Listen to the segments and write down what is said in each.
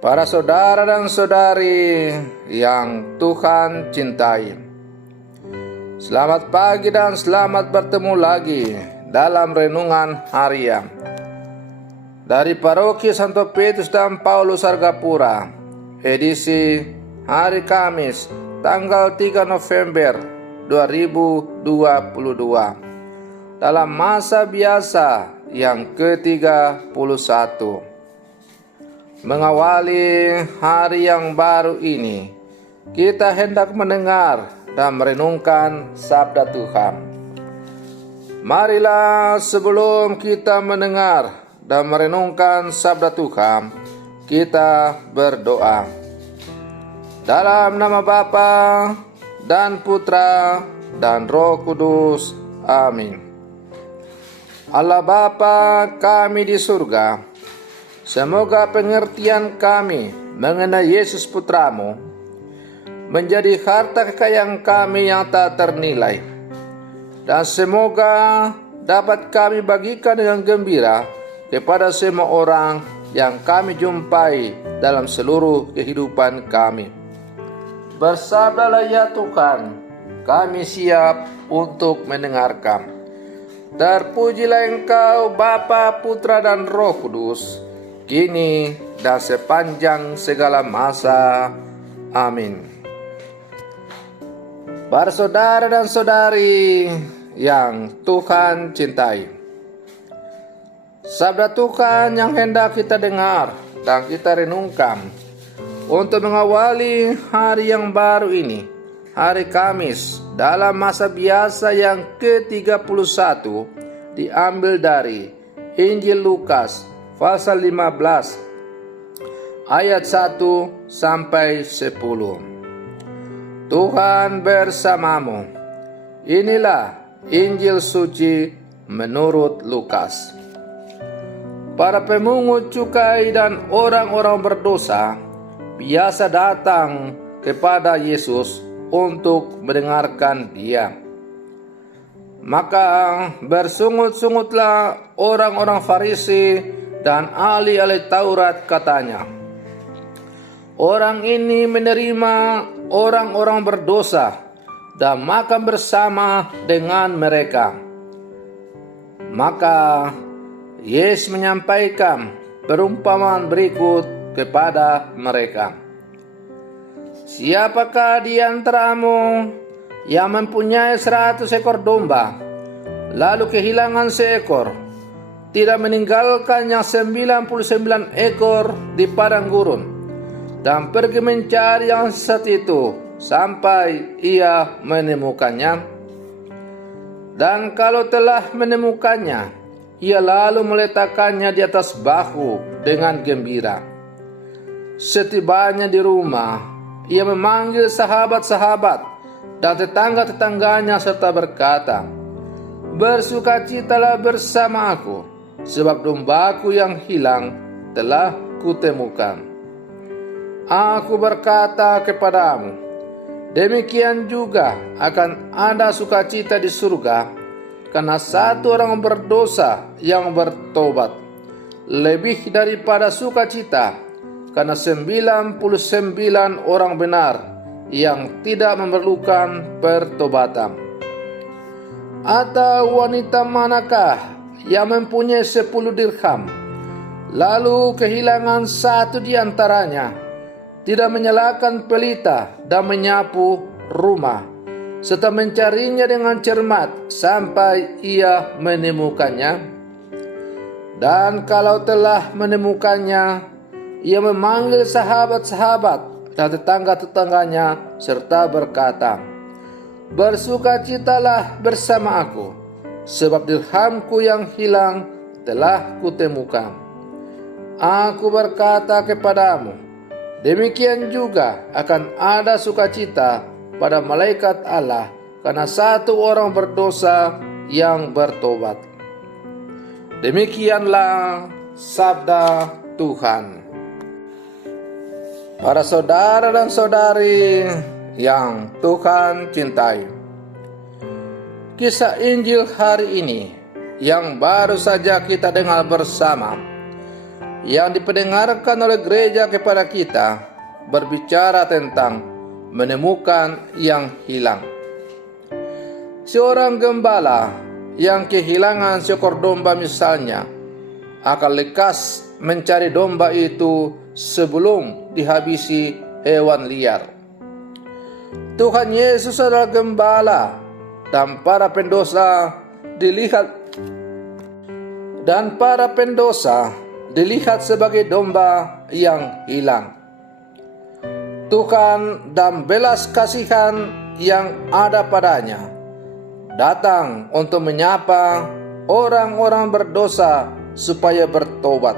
Para saudara dan saudari yang Tuhan cintai, selamat pagi dan selamat bertemu lagi dalam renungan harian dari Paroki Santo Petrus dan Paulus Argapura, edisi hari Kamis tanggal 3 November 2022, dalam masa biasa yang ke-31. Mengawali hari yang baru ini, kita hendak mendengar dan merenungkan sabda Tuhan. Marilah sebelum kita mendengar dan merenungkan sabda Tuhan, kita berdoa. Dalam nama Bapa dan Putra dan Roh Kudus. Amin. Allah Bapa kami di surga, semoga pengertian kami mengenai Yesus Putramu menjadi harta kekayaan kami yang tak ternilai, dan semoga dapat kami bagikan dengan gembira kepada semua orang yang kami jumpai dalam seluruh kehidupan kami. Bersabdalah ya Tuhan, kami siap untuk mendengarkan. Terpujilah Engkau Bapa, Putra dan Roh Kudus, kini dan sepanjang segala masa. Amin. Para saudara dan saudari yang Tuhan cintai, sabda Tuhan yang hendak kita dengar dan kita renungkan untuk mengawali hari yang baru ini, hari Kamis dalam masa biasa yang ke-31, diambil dari Injil Lukas pasal 15 ayat 1 sampai 10. Tuhan bersamamu. Inilah Injil suci menurut Lukas. Para pemungut cukai dan orang-orang berdosa biasa datang kepada Yesus untuk mendengarkan Dia. Maka bersungut-sungutlah orang-orang Farisi dan ahli-ahli Taurat, katanya, orang ini menerima orang-orang berdosa dan makan bersama dengan mereka. Maka Yesus menyampaikan perumpamaan berikut kepada mereka. Siapakah di antaramu yang mempunyai 100 ekor domba, lalu kehilangan seekor, tidak meninggalkannya 99 ekor di padang gurun, dan pergi mencari yang satu itu sampai ia menemukannya? Dan kalau telah menemukannya, ia lalu meletakkannya di atas bahu dengan gembira. Setibanya di rumah, ia memanggil sahabat-sahabat dan tetangga-tetangganya serta berkata, bersukacitalah bersama aku, sebab dombaku yang hilang telah kutemukan. Aku berkata kepadamu, demikian juga akan ada sukacita di surga karena satu orang berdosa yang bertobat, lebih daripada sukacita karena 99 orang benar yang tidak memerlukan pertobatan. Atau wanita manakah yang mempunyai 10 dirham, lalu kehilangan satu di antaranya, tidak menyalakan pelita dan menyapu rumah, serta mencarinya dengan cermat sampai ia menemukannya? Dan kalau telah menemukannya, ia memanggil sahabat-sahabat dan tetangga-tetangganya serta berkata, bersukacitalah bersama aku, sebab dirhamku yang hilang telah kutemukan. Aku berkata kepadamu, demikian juga akan ada sukacita pada malaikat Allah karena satu orang berdosa yang bertobat. Demikianlah sabda Tuhan. Para saudara dan saudari yang Tuhan cintai, kisah Injil hari ini yang baru saja kita dengar bersama yang dipendengarkan oleh gereja kepada kita berbicara tentang menemukan yang hilang. Seorang gembala yang kehilangan seekor domba misalnya akan lekas mencari domba itu sebelum dihabisi hewan liar. Tuhan Yesus adalah gembala dan para pendosa dilihat sebagai domba yang hilang. Tuhan dan belas kasihan yang ada padanya datang untuk menyapa orang-orang berdosa supaya bertobat.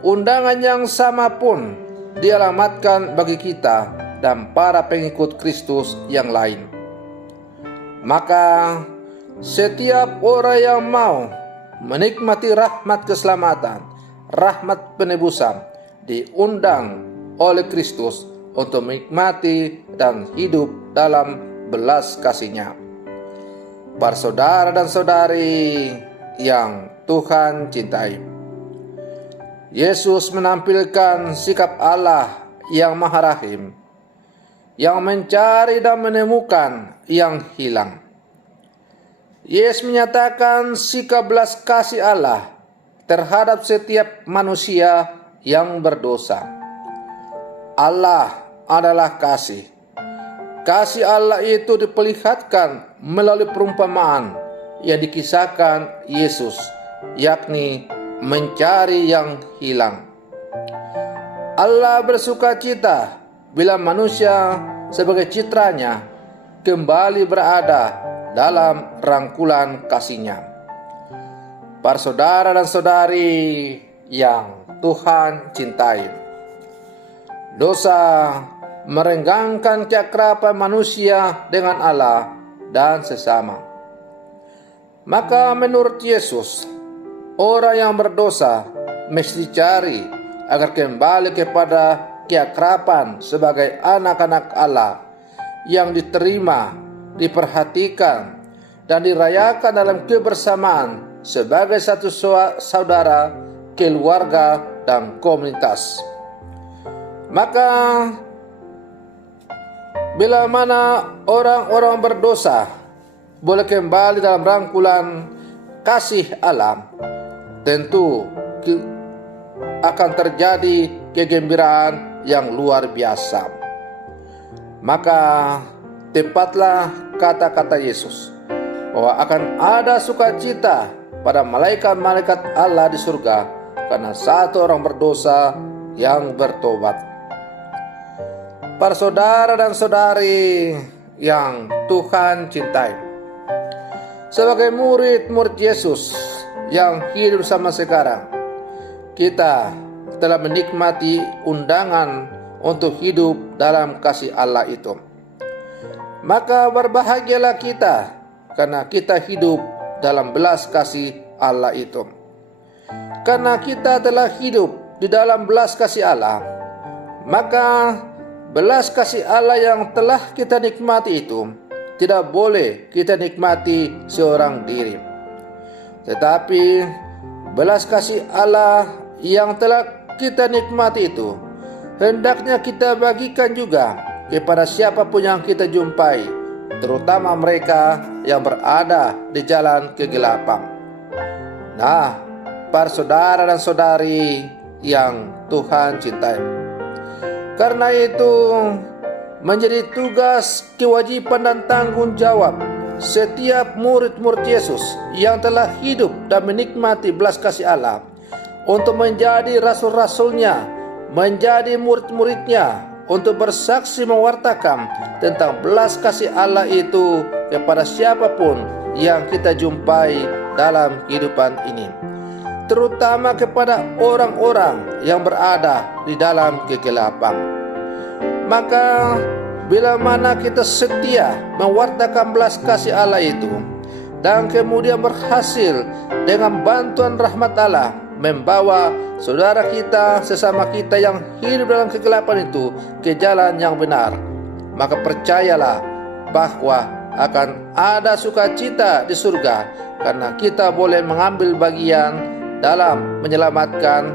Undangan yang sama pun dialamatkan bagi kita dan para pengikut Kristus yang lain. Maka setiap orang yang mau menikmati rahmat keselamatan, rahmat penebusan, diundang oleh Kristus untuk menikmati dan hidup dalam belas kasih-Nya. Para saudara dan saudari yang Tuhan cintai, Yesus menampilkan sikap Allah yang Maha Rahim, yang mencari dan menemukan yang hilang. Yesus menyatakan sikap belas kasih Allah terhadap setiap manusia yang berdosa. Allah adalah kasih. Kasih Allah itu diperlihatkan melalui perumpamaan yang dikisahkan Yesus, yakni mencari yang hilang. Allah bersukacita bila manusia sebagai citranya kembali berada dalam rangkulan kasih-Nya. Para saudara dan saudari yang Tuhan cintai, dosa merenggangkan keakraban manusia dengan Allah dan sesama. Maka menurut Yesus, orang yang berdosa mesti dicari agar kembali kepada keakraban sebagai anak-anak Allah yang diterima, diperhatikan, dan dirayakan dalam kebersamaan sebagai satu saudara, keluarga, dan komunitas. Maka bila mana orang-orang berdosa boleh kembali dalam rangkulan kasih Allah, tentu akan terjadi kegembiraan yang luar biasa. Maka tepatlah kata-kata Yesus bahwa akan ada sukacita pada malaikat-malaikat Allah di surga karena satu orang berdosa yang bertobat. Para saudara dan saudari yang Tuhan cintai, sebagai murid-murid Yesus yang hidup sama sekarang, kita telah menikmati undangan untuk hidup dalam kasih Allah itu. Maka berbahagialah kita karena kita hidup dalam belas kasih Allah itu. Karena kita telah hidup di dalam belas kasih Allah, maka belas kasih Allah yang telah kita nikmati itu tidak boleh kita nikmati seorang diri. Tetapi belas kasih Allah yang telah kita nikmati itu hendaknya kita bagikan juga kepada siapapun yang kita jumpai, terutama mereka yang berada di jalan kegelapan. Nah, para saudara dan saudari yang Tuhan cintai, karena itu menjadi tugas, kewajiban, dan tanggung jawab setiap murid-murid Yesus yang telah hidup dan menikmati belas kasih Allah untuk menjadi rasul-rasulnya, menjadi murid-muridnya, untuk bersaksi mewartakan tentang belas kasih Allah itu kepada siapapun yang kita jumpai dalam kehidupan ini, terutama kepada orang-orang yang berada di dalam kegelapan. Maka bila mana kita setia mewartakan belas kasih Allah itu dan kemudian berhasil dengan bantuan rahmat Allah membawa saudara kita, sesama kita yang hidup dalam kegelapan itu ke jalan yang benar, maka percayalah bahwa akan ada sukacita di surga karena kita boleh mengambil bagian dalam menyelamatkan,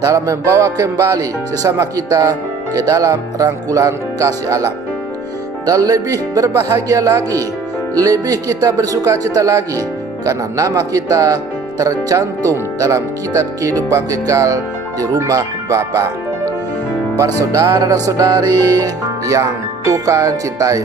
dalam membawa kembali sesama kita ke dalam rangkulan kasih Allah. Dan lebih berbahagia lagi, lebih kita bersuka cita lagi, karena nama kita tercantum dalam kitab kehidupan kekal di rumah Bapa. Para saudara dan saudari yang Tuhan cintai,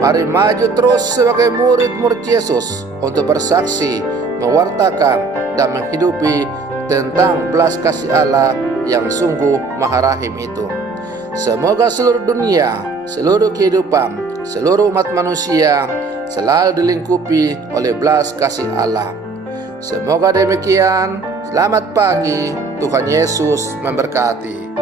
mari maju terus sebagai murid-murid Yesus untuk bersaksi, mewartakan, dan menghidupi tentang belas kasih Allah yang sungguh maha rahim itu. Semoga seluruh dunia, seluruh kehidupan, seluruh umat manusia selalu dilingkupi oleh belas kasih Allah. Semoga demikian. Selamat pagi, Tuhan Yesus memberkati.